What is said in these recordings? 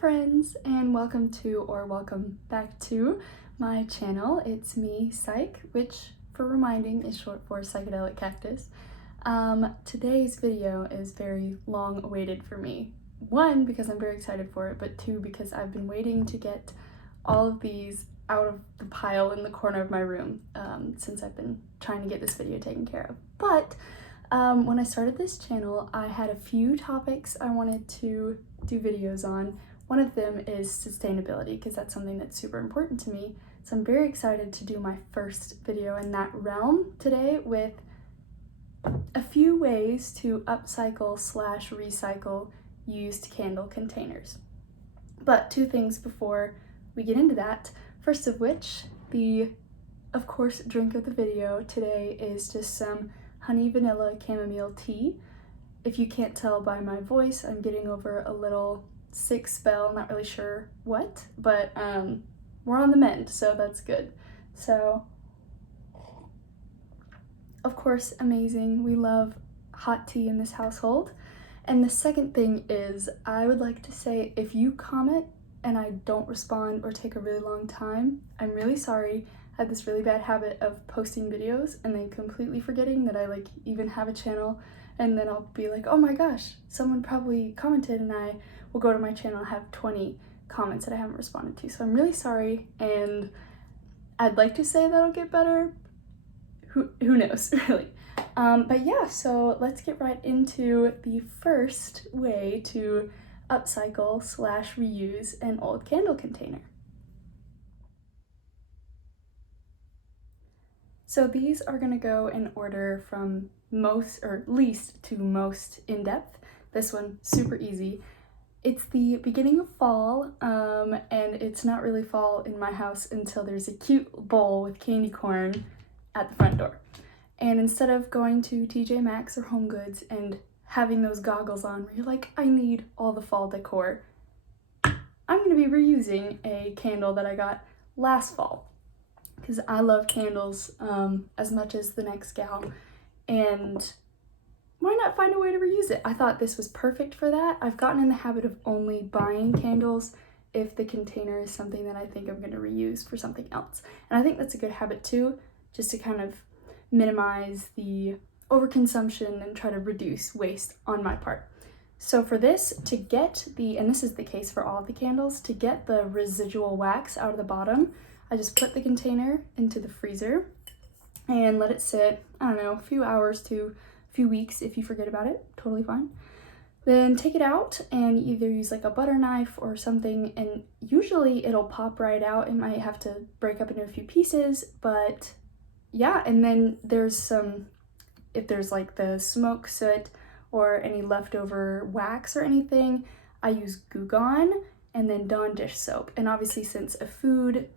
friends, and welcome back to my channel. It's me, Psych, which for reminding is short for Psychedelic Cactus. Today's video is very long awaited for me. One, because I'm very excited for it, but two, because I've been waiting to get all of these out of the pile in the corner of my room since I've been trying to get this video taken care of. But when I started this channel, I had a few topics I wanted to do videos on. One of them is sustainability, because that's something that's super important to me. So I'm very excited to do my first video in that realm today with a few ways to upcycle / recycle used candle containers. But two things before we get into that. First of which, the, of course, drink of the video today is just some honey vanilla chamomile tea. If you can't tell by my voice, I'm getting over a little sick spell, not really sure what, but we're on the mend, so that's good. So, of course, amazing. We love hot tea in this household. And the second thing is, I would like to say, if you comment and I don't respond or take a really long time, I'm really sorry. I have this really bad habit of posting videos and then completely forgetting that I even have a channel, and then I'll be like, oh my gosh, someone probably commented, and I will go to my channel and have 20 comments that I haven't responded to. So I'm really sorry, and I'd like to say that'll get better. Who knows, really. But yeah, so let's get right into the first way to upcycle / reuse an old candle container. So these are gonna go in order from most or least to most in-depth. This one, super easy. It's the beginning of fall, and it's not really fall in my house until there's a cute bowl with candy corn at the front door. And instead of going to TJ Maxx or Home Goods and having those goggles on where you're like, I need all the fall decor, I'm gonna be reusing a candle that I got last fall, because I love candles as much as the next gal, and why not find a way to reuse it? I thought this was perfect for that. I've gotten in the habit of only buying candles if the container is something that I think I'm going to reuse for something else. And I think that's a good habit too, just to kind of minimize the overconsumption and try to reduce waste on my part. So for this, to get and this is the case for all of the candles, to get the residual wax out of the bottom, I just put the container into the freezer and let it sit, I don't know, a few hours to a few weeks. If you forget about it, totally fine. Then take it out and either use a butter knife or something, and usually it'll pop right out. It might have to break up into a few pieces, but yeah. And then there's if there's the smoke, soot, or any leftover wax or anything, I use Goo Gone and then Dawn dish soap. And obviously, since a food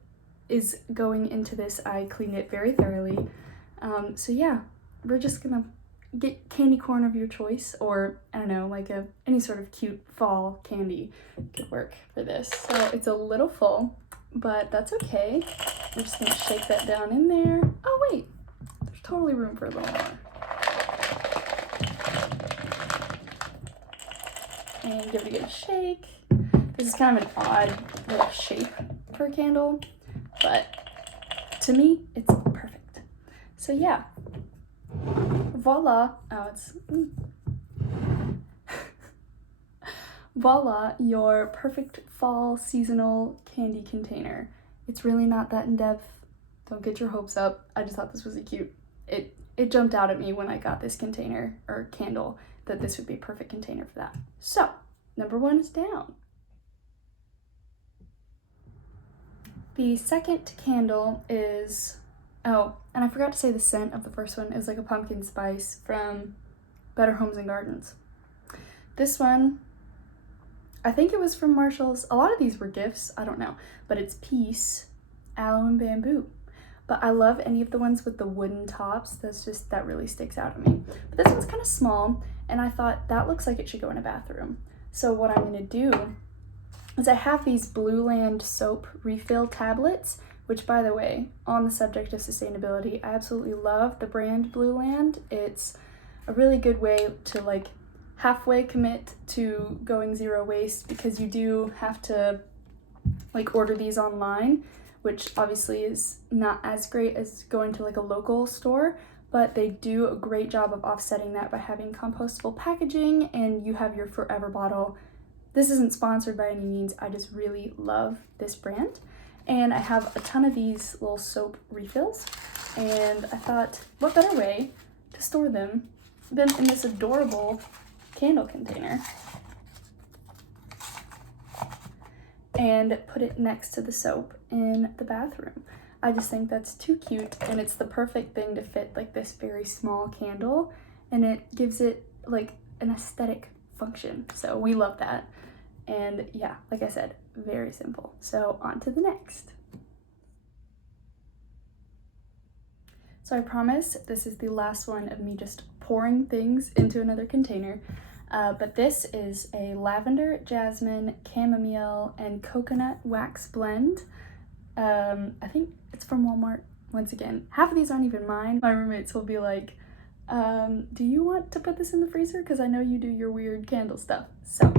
is going into this, I clean it very thoroughly. So yeah, we're just gonna get candy corn of your choice, or I don't know, any sort of cute fall candy could work for this. So it's a little full, but that's okay. We're just gonna shake that down in there. Oh wait, there's totally room for a little more. And give it a good shake. This is kind of an odd little shape for a candle, but to me, it's perfect. So yeah, voila. Voila, your perfect fall seasonal candy container. It's really not that in-depth. Don't get your hopes up. I just thought this was it jumped out at me when I got this container or candle that this would be a perfect container for that. So, number one is down. The second candle is, oh, and I forgot to say the scent of the first one. It was a pumpkin spice from Better Homes and Gardens. This one, I think it was from Marshall's. A lot of these were gifts, I don't know, but it's Peace, Aloe and Bamboo. But I love any of the ones with the wooden tops. That really sticks out at me. But this one's kind of small, and I thought that looks like it should go in a bathroom. So what I'm gonna do is I have these Blue Land soap refill tablets, which, by the way, on the subject of sustainability, I absolutely love the brand Blue Land. It's a really good way to halfway commit to going zero waste, because you do have to like order these online, which obviously is not as great as going to like a local store, but they do a great job of offsetting that by having compostable packaging, and you have your forever bottle. This isn't sponsored by any means, I just really love this brand. And I have a ton of these little soap refills, and I thought, what better way to store them than in this adorable candle container and put it next to the soap in the bathroom. I just think that's too cute, and it's the perfect thing to fit like this very small candle, and it gives it like an aesthetic function. So we love that. And yeah, like I said, very simple. So on to the next. So I promise this is the last one of me just pouring things into another container. But this is a lavender, jasmine, chamomile, and coconut wax blend. I think it's from Walmart. Once again, half of these aren't even mine. My roommates will be like, do you want to put this in the freezer? Because I know you do your weird candle stuff. So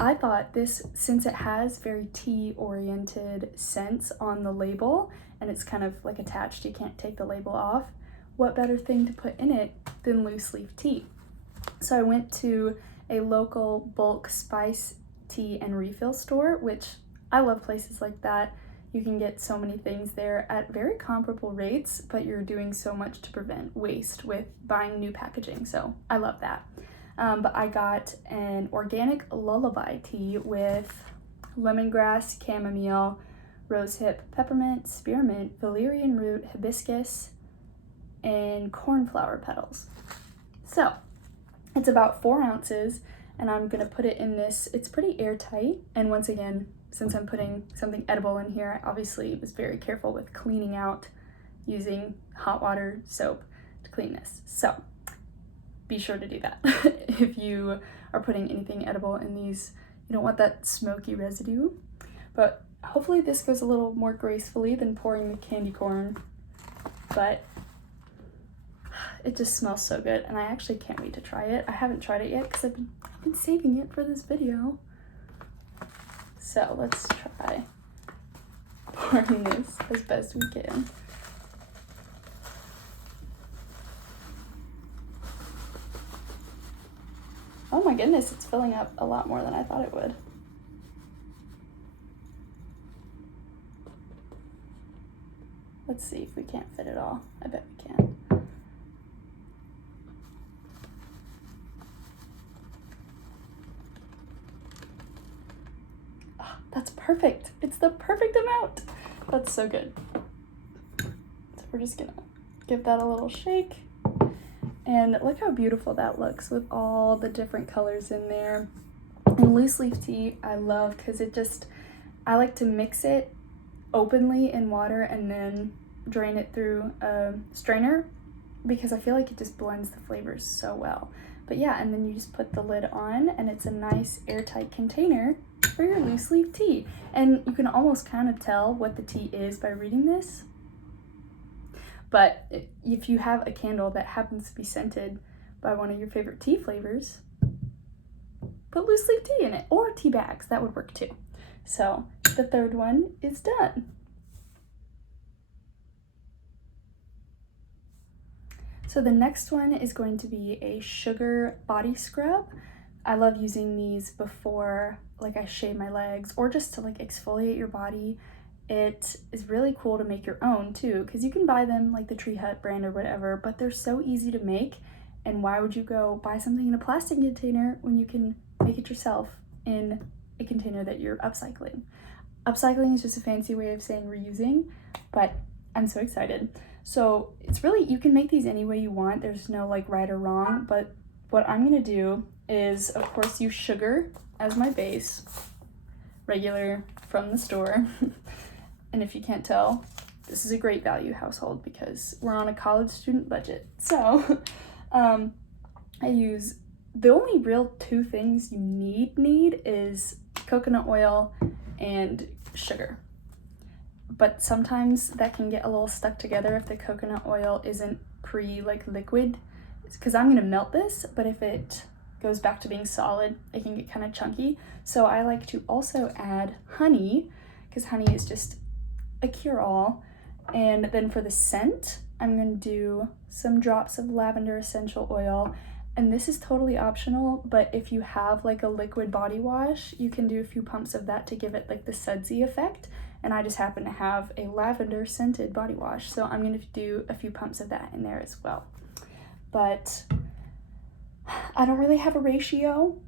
I thought this, since it has very tea-oriented scents on the label, and it's kind of like attached, you can't take the label off, what better thing to put in it than loose leaf tea? So I went to a local bulk spice tea and refill store, which I love places like that. You can get so many things there at very comparable rates, but you're doing so much to prevent waste with buying new packaging, so I love that. But I got an organic lullaby tea with lemongrass, chamomile, rosehip, peppermint, spearmint, valerian root, hibiscus, and cornflower petals. So it's about 4 ounces, and I'm gonna put it in this. It's pretty airtight, and once again, since I'm putting something edible in here, I obviously was very careful with cleaning out using hot water soap to clean this. So be sure to do that. If you are putting anything edible in these, you don't want that smoky residue. But hopefully this goes a little more gracefully than pouring the candy corn. But it just smells so good, and I actually can't wait to try it. I haven't tried it yet because I've been saving it for this video. So let's try pouring this as best we can. Oh my goodness, it's filling up a lot more than I thought it would. Let's see if we can't fit it all. I bet we can. Oh, that's perfect. It's the perfect amount. That's so good. So we're just gonna give that a little shake. And look how beautiful that looks with all the different colors in there. And loose leaf tea I love because I like to mix it openly in water and then drain it through a strainer, because I feel like it just blends the flavors so well. But yeah, and then you just put the lid on, and it's a nice airtight container for your loose leaf tea. And you can almost kind of tell what the tea is by reading this. But if you have a candle that happens to be scented by one of your favorite tea flavors, put loose leaf tea in it, or tea bags, that would work too. So the third one is done. So the next one is going to be a sugar body scrub. I love using these before like I shave my legs, or just to like exfoliate your body. It is really cool to make your own too, because you can buy them like the Tree Hut brand or whatever, but they're so easy to make. And why would you go buy something in a plastic container when you can make it yourself in a container that you're upcycling? Upcycling is just a fancy way of saying reusing, but I'm so excited. So it's really, you can make these any way you want. There's no like right or wrong, but what I'm gonna do is, of course, use sugar as my base, regular from the store. And if you can't tell, this is a great value household because we're on a college student budget. So I use, the only real 2 things you need is coconut oil and sugar. But sometimes that can get a little stuck together if the coconut oil isn't liquid, because I'm gonna melt this, but if it goes back to being solid, it can get kind of chunky. So I like to also add honey, because honey is just a cure-all. And then for the scent, I'm going to do some drops of lavender essential oil. And this is totally optional, but if you have like a liquid body wash, you can do a few pumps of that to give it like the sudsy effect. And I just happen to have a lavender scented body wash, so I'm going to do a few pumps of that in there as well. But I don't really have a ratio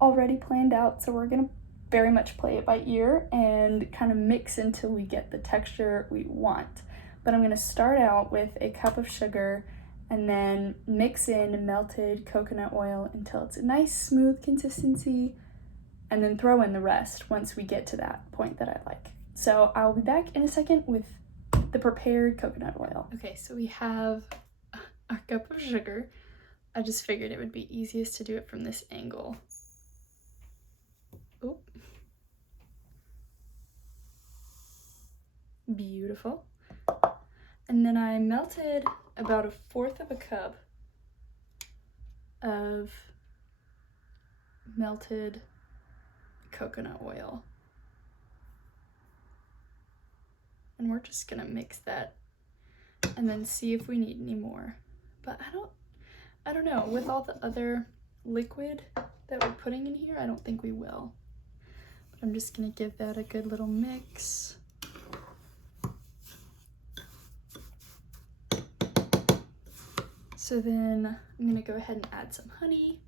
already planned out, so we're going to very much play it by ear and kind of mix until we get the texture we want. But I'm going to start out with a cup of sugar and then mix in melted coconut oil until it's a nice smooth consistency, and then throw in the rest once we get to that point that I like. So I'll be back in a second with the prepared coconut oil. Okay, so we have our cup of sugar. I just figured it would be easiest to do it from this angle. Oop. Beautiful. And then I melted about 1/4 of a cup of melted coconut oil. And we're just gonna mix that and then see if we need any more. But I don't know, with all the other liquid that we're putting in here, I don't think we will. But I'm just gonna give that a good little mix. So then I'm gonna go ahead and add some honey,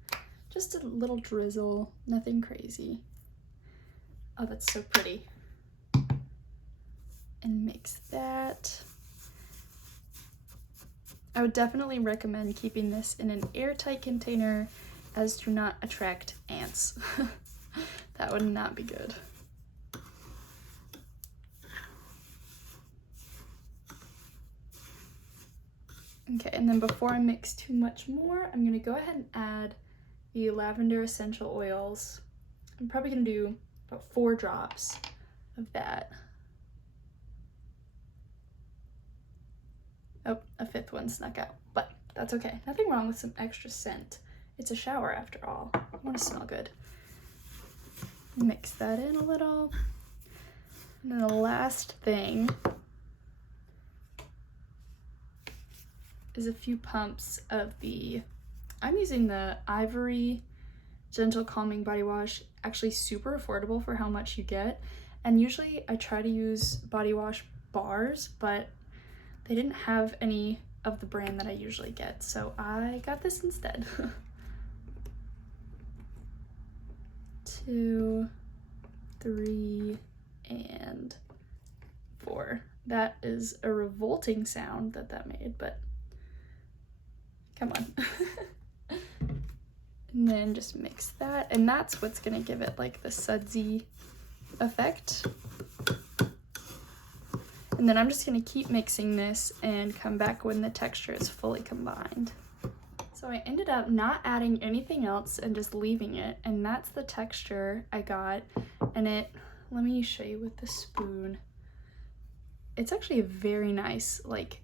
just a little drizzle, nothing crazy. Oh, that's so pretty. And mix that. I would definitely recommend keeping this in an airtight container, as to not attract ants. That would not be good. Okay, and then before I mix too much more, I'm gonna go ahead and add the lavender essential oils. I'm probably gonna do about 4 drops of that. Oh, a 5th one snuck out, but that's okay. Nothing wrong with some extra scent. It's a shower after all. I want to smell good. Mix that in a little. And then the last thing is a few pumps of I'm using the Ivory Gentle Calming Body Wash. Actually super affordable for how much you get. And usually I try to use body wash bars, but they didn't have any of the brand that I usually get, so I got this instead. 2, 3, and 4. That is a revolting sound that made, but come on. And then just mix that, and that's what's gonna give it like the sudsy effect. And then I'm just gonna keep mixing this and come back when the texture is fully combined. So I ended up not adding anything else and just leaving it, and that's the texture I got. And let me show you with the spoon. It's actually a very nice, like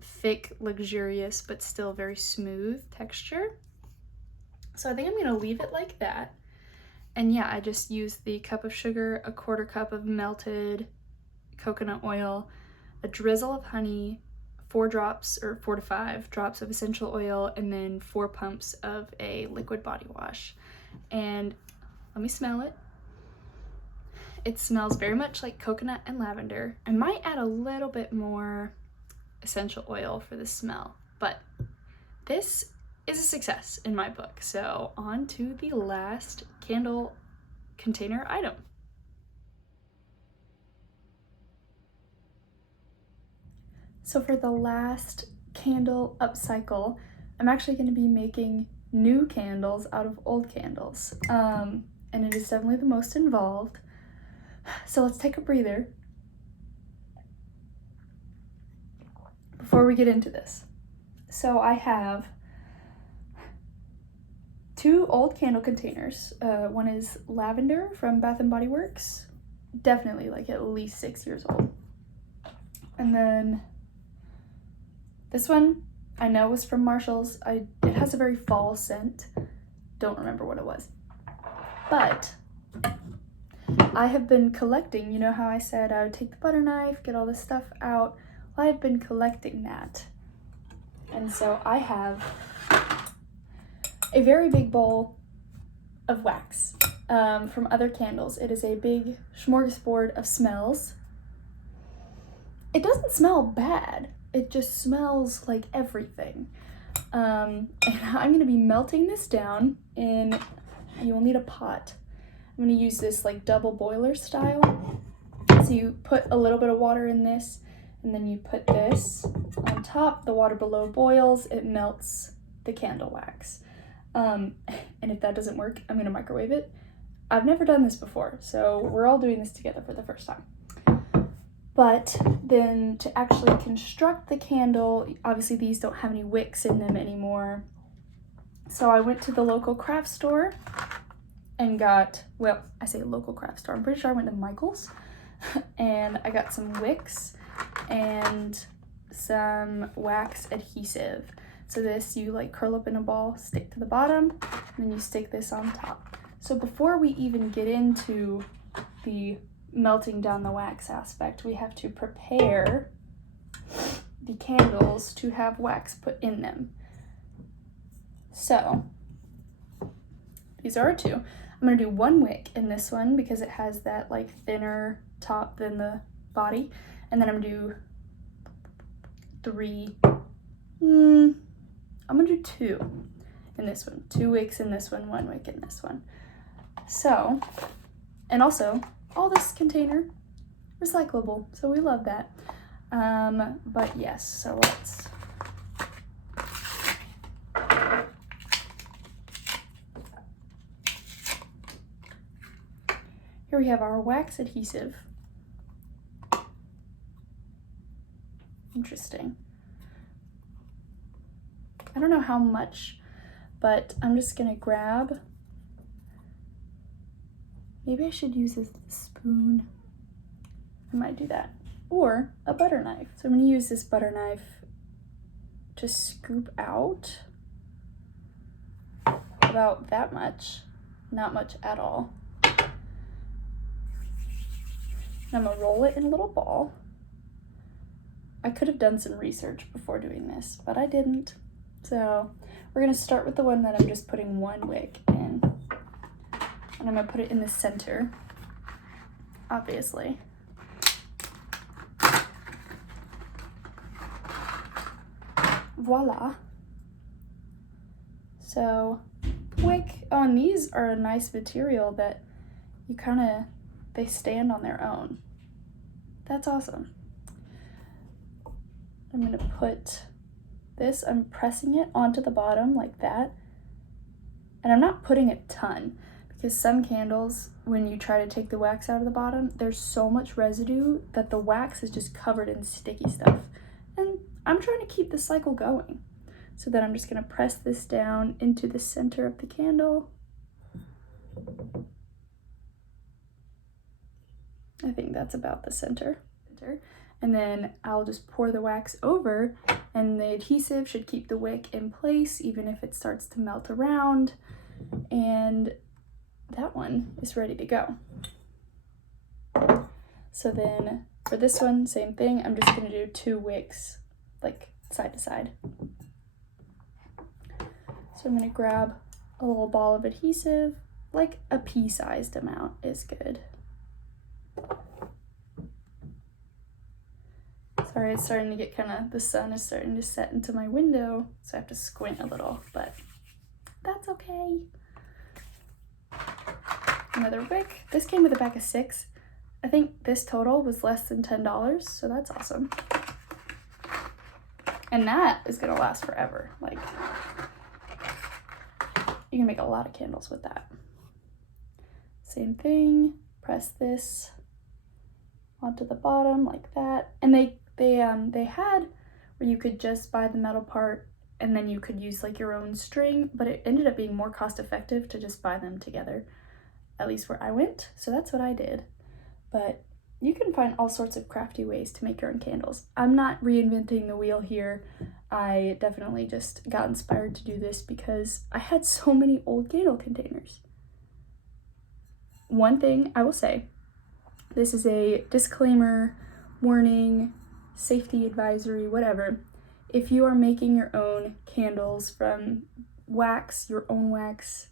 thick, luxurious, but still very smooth texture. So I think I'm gonna leave it like that. And yeah, I just used the cup of sugar, a 1/4 cup of melted coconut oil, a drizzle of honey, 4 drops or 4 to 5 drops of essential oil, and then 4 pumps of a liquid body wash. And let me smell it. It smells very much like coconut and lavender. I might add a little bit more essential oil for the smell, but this is a success in my book. So on to the last candle container item. So for the last candle upcycle, I'm actually going to be making new candles out of old candles. And it is definitely the most involved. So let's take a breather before we get into this. So I have 2 old candle containers. One is lavender from Bath & Body Works, definitely like at least 6 years old. And then this one I know was from Marshall's. It has a very fall scent, don't remember what it was. But I have been collecting, you know how I said I would take the butter knife, get all this stuff out? Well, I've been collecting that. And so I have a very big bowl of wax from other candles. It is a big smorgasbord of smells. It doesn't smell bad. It just smells like everything. And I'm gonna be melting this down in, you will need a pot. I'm gonna use this like double boiler style. So you put a little bit of water in this, and then you put this on top. The water below boils, it melts the candle wax. And if that doesn't work, I'm gonna microwave it. I've never done this before, so we're all doing this together for the first time. But then to actually construct the candle, obviously these don't have any wicks in them anymore. So I went to the local craft store and got, well, I say local craft store, I'm pretty sure I went to Michael's and I got some wicks and some wax adhesive. So this you like curl up in a ball, stick to the bottom, and then you stick this on top. So before we even get into the melting down the wax aspect, we have to prepare the candles to have wax put in them. So these are our two. I'm gonna do one wick in this one because it has that like thinner top than the body, and then I'm gonna do three, I'm gonna do two in this one, 2 wicks in this one wick in this one. So, and also all this container recyclable, so we love that. But yes, so let's here we have our wax adhesive. Interesting. I don't know how much, but I'm just gonna grab, maybe I should use this spoon. I might do that. Or a butter knife. So I'm gonna use this butter knife to scoop out about that much, not much at all. And I'm gonna roll it in a little ball. I could have done some research before doing this, but I didn't. So we're gonna start with the one that I'm just putting one wick in. And I'm gonna put it in the center, obviously. Voila. So wick, oh, and these are a nice material that you they stand on their own. That's awesome. I'm gonna put this, I'm pressing it onto the bottom like that. And I'm not putting a ton because some candles, when you try to take the wax out of the bottom, there's so much residue that the wax is just covered in sticky stuff. And I'm trying to keep the cycle going. So then I'm just gonna press this down into the center of the candle. I think that's about the center. And then I'll just pour the wax over, and the adhesive should keep the wick in place even if it starts to melt around. And that one is ready to go. So then for this one, same thing. I'm just gonna do 2 wicks, like side to side. So I'm gonna grab a little ball of adhesive, like a pea-sized amount is good. Sorry, it's starting to get the sun is starting to set into my window, so I have to squint a little, but that's okay. Another wick. This came with a pack of 6. I think this total was less than $10, so that's awesome. And that is gonna last forever. Like, you can make a lot of candles with that. Same thing, press this onto the bottom like that. And they had where you could just buy the metal part and then you could use like your own string, but it ended up being more cost effective to just buy them together, at least where I went. So that's what I did. But you can find all sorts of crafty ways to make your own candles. I'm not reinventing the wheel here. I definitely just got inspired to do this because I had so many old candle containers. One thing I will say, this is a disclaimer, warning, safety advisory, whatever. If you are making your own candles from wax, your own wax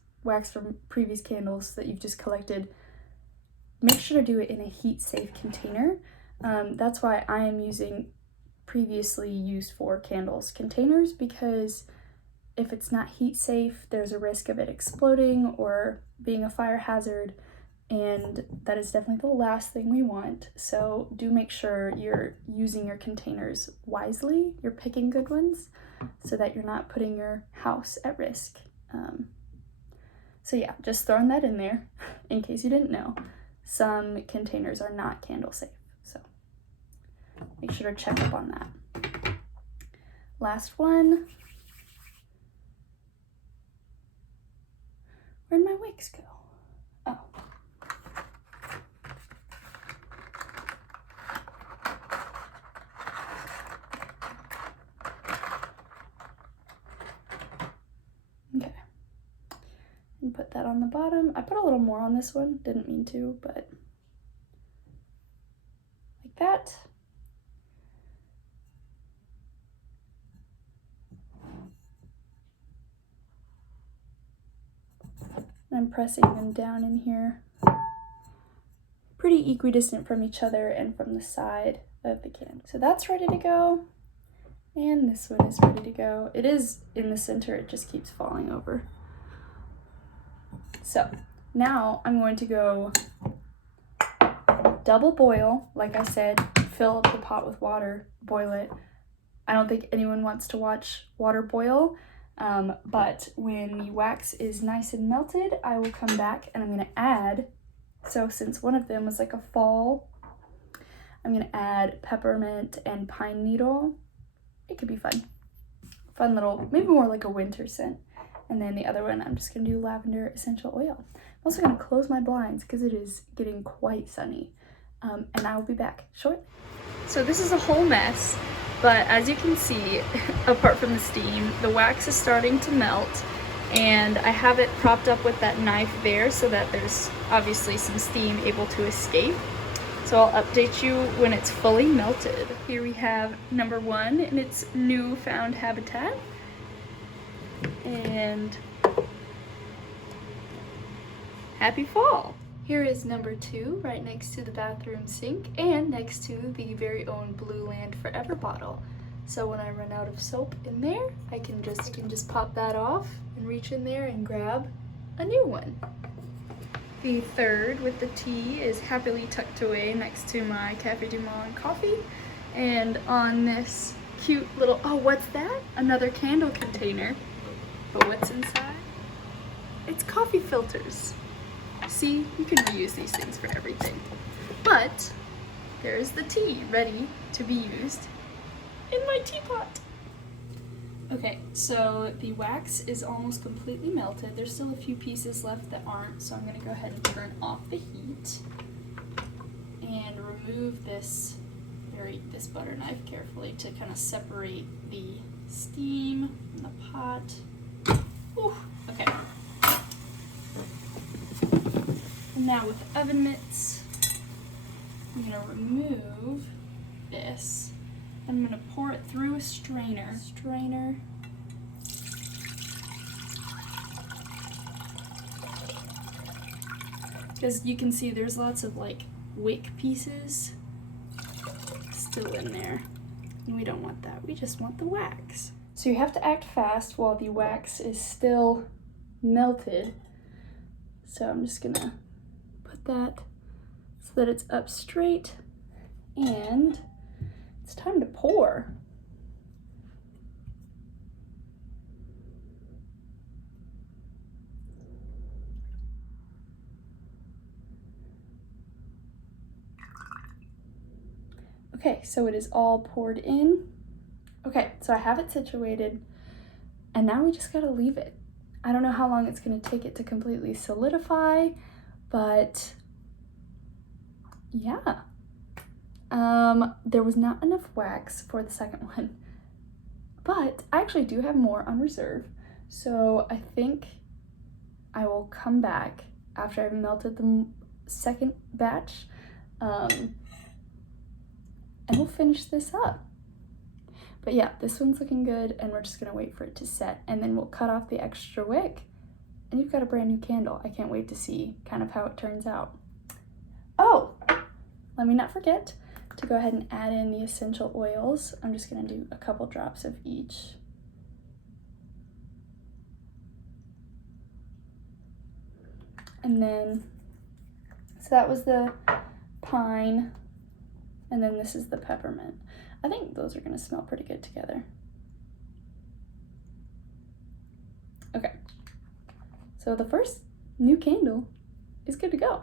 from previous candles that you've just collected, make sure to do it in a heat-safe container. That's why I am using previously used for candles containers, because if it's not heat-safe, there's a risk of it exploding or being a fire hazard, and that is definitely the last thing we want. So do make sure you're using your containers wisely, you're picking good ones, so that you're not putting your house at risk. So yeah, just throwing that in there in case you didn't know. Some containers are not candle safe, so make sure to check up on that. Last one. Where'd my wicks go? Oh. Okay. And put that on the bottom. I put a little more on this one, didn't mean to, but like that. And I'm pressing them down in here, pretty equidistant from each other and from the side of the candle. So that's ready to go, and this one is ready to go. It is in the center, it just keeps falling over. So now I'm going to go double boil, like I said, fill up the pot with water, boil it. I don't think anyone wants to watch water boil, but when the wax is nice and melted, I will come back and I'm gonna add, so since one of them was like a fall, I'm gonna add peppermint and pine needle. It could be fun. Fun little, maybe more like a winter scent. And then the other one, I'm just gonna do lavender essential oil. I'm also gonna close my blinds because it is getting quite sunny. And I will be back shortly. So this is a whole mess, but as you can see, apart from the steam, the wax is starting to melt, and I have it propped up with that knife there so that there's obviously some steam able to escape. So I'll update you when it's fully melted. Here we have number one in its newfound habitat. And happy fall. Here is number two, right next to the bathroom sink and next to the very own Blue Land Forever bottle. So when I run out of soap in there, I can just pop that off and reach in there and grab a new one. The third with the tea is happily tucked away next to my Cafe du Monde coffee. And on this cute little, oh, what's that? Another candle container. But what's inside? It's coffee filters. See, you can reuse these things for everything. But there's the tea ready to be used in my teapot. Okay, so the wax is almost completely melted. There's still a few pieces left that aren't, so I'm gonna go ahead and turn off the heat and remove this butter knife carefully to kind of separate the steam from the pot. Ooh, okay. And now with oven mitts, I'm gonna remove this. I'm gonna pour it through a strainer. Because you can see there's lots of like wick pieces still in there. And we don't want that, we just want the wax. So you have to act fast while the wax is still melted. So I'm just gonna put that so that it's up straight, and it's time to pour. Okay, so it is all poured in. Okay, so I have it situated, and now we just gotta leave it. I don't know how long it's gonna take it to completely solidify, but yeah, There was not enough wax for the second one, but I actually do have more on reserve. So I think I will come back after I've melted the second batch, and we'll finish this up. But yeah, this one's looking good, and we're just gonna wait for it to set, and then we'll cut off the extra wick, and you've got a brand new candle. I can't wait to see kind of how it turns out. Oh, let me not forget to go ahead and add in the essential oils. I'm just gonna do a couple drops of each. And then, so that was the pine, and then this is the peppermint. I think those are gonna smell pretty good together. Okay, so the first new candle is good to go.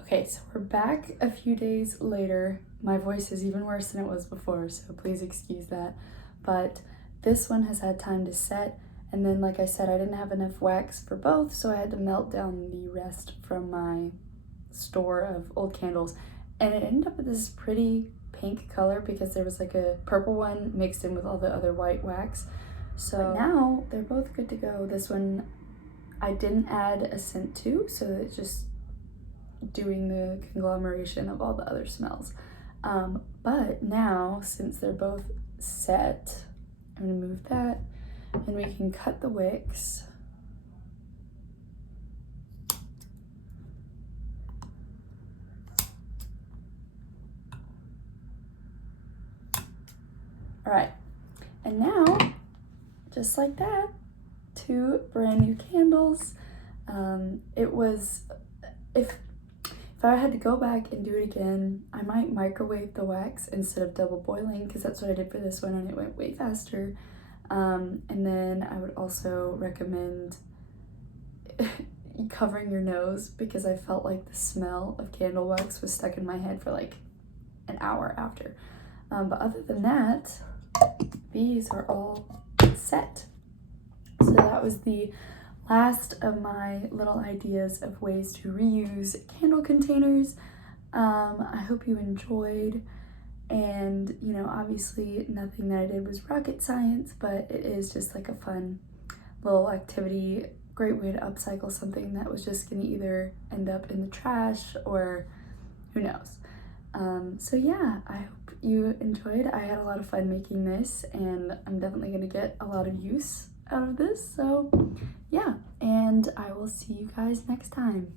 Okay, so we're back a few days later. My voice is even worse than it was before, so please excuse that. But this one has had time to set, and then like I said, I didn't have enough wax for both, so I had to melt down the rest from my store of old candles. And it ended up with this pretty pink color because there was like a purple one mixed in with all the other white wax. So now they're both good to go. This one I didn't add a scent to, so it's just doing the conglomeration of all the other smells. But now, since they're both set, I'm gonna move that, and we can cut the wicks. All right, and now, just like that, 2 brand new candles. It was, if I had to go back and do it again, I might microwave the wax instead of double boiling, because that's what I did for this one and it went way faster. And then I would also recommend covering your nose, because I felt like the smell of candle wax was stuck in my head for like an hour after. But other than that, these are all set. So that was the last of my little ideas of ways to reuse candle containers. I hope you enjoyed, and you know, obviously nothing that I did was rocket science, but it is just like a fun little activity, great way to upcycle something that was just gonna either end up in the trash or who knows. So yeah, I hope you enjoyed. I had a lot of fun making this, and I'm definitely gonna get a lot of use out of this. So yeah, and I will see you guys next time.